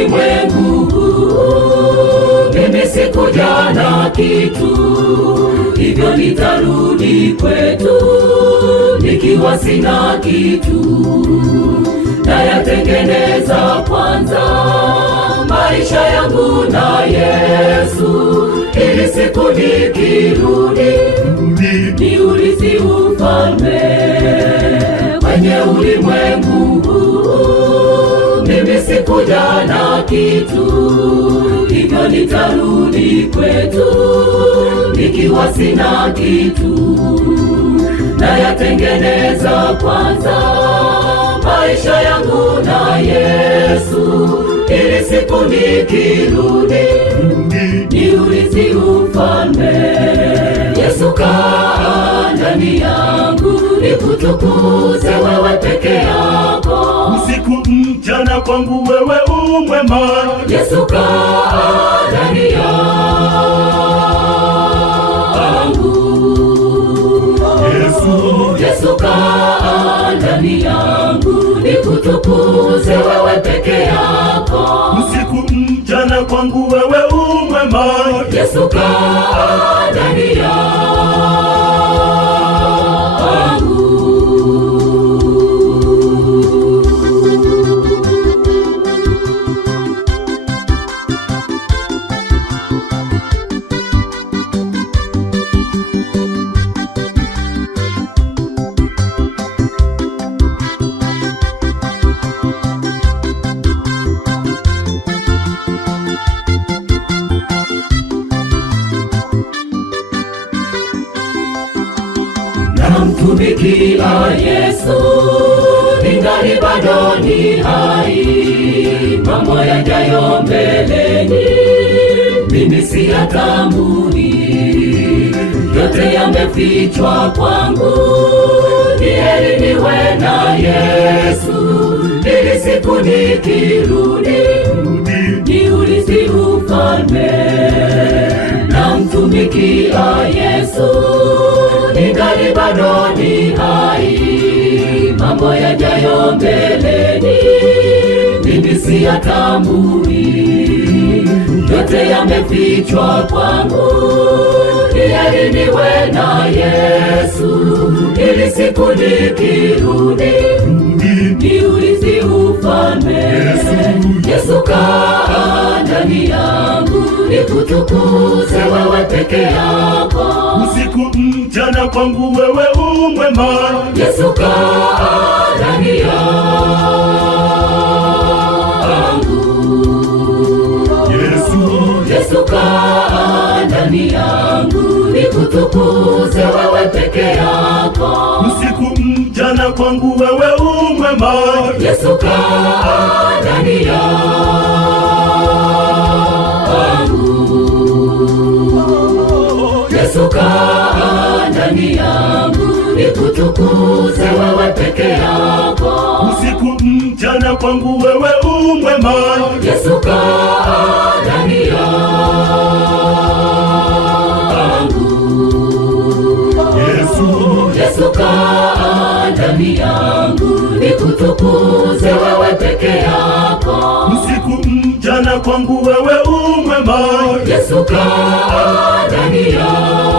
ulimwengu huu mimi sikuja na kitu, hivyo nitarudi kwetu nikiwa sina kitu. Nayatengeneza kwanza maisha yangu na Yesu, ili siku nikirudi niurithi ufalme kwenye ulimwengu huu. Mimi sikuja na kitu, hivyo nitarudi kwetu nikiwa sina kitu. Nayatengeneza kwanza maisha yangu na Yesu, ili siku nikirudi niurithi ufalme. Yesu kaa ndani yangu, nikutukuze wewe peke yako. Usiku mchana kwangu wewe umwema. Yesu kaa ndani yangu. Yesu kaa ndani yangu, nikutukuze wewe peke yako. Usiku mchana kwangu wewe umwema. Yesu kaa ndani yangu. Namtumikia Yesu ningali bado ni hai, mambo yajayo mbeleni mimi siyatambui, yote yamefichwa kwangu. Ni heri niwe na Yesu, ili siku nikirudi niurithi ufalme. Namtumikia Yesu ningali bado ni hai, mambo yajayo mbeleni mimi siyatambui, yote yamefichwa kwangu. Ni heri niwe na Yesu, ili siku nikirudi niurithi ufalme. Yesu kaa ndani yangu, nikutukuze wewe peke yako. Usiku mchana kwangu wewe umwema. Yesu kaa ndani yangu. Yesu kaa ndani yangu, nikutukuze wewe peke yako. Usiku mchana kwangu wewe umwema. Yesu kaa ndani yangu. Yesu kaa ndani yangu, nikutukuze wewe peke yako. Usiku mchana kwangu wewe umwema. Yesu kaa ndani yangu. Yesu kaa ndani yangu, nikutukuze wewe peke yako. Usiku mchana kwangu wewe umwema. Yesu kaa ndani yangu.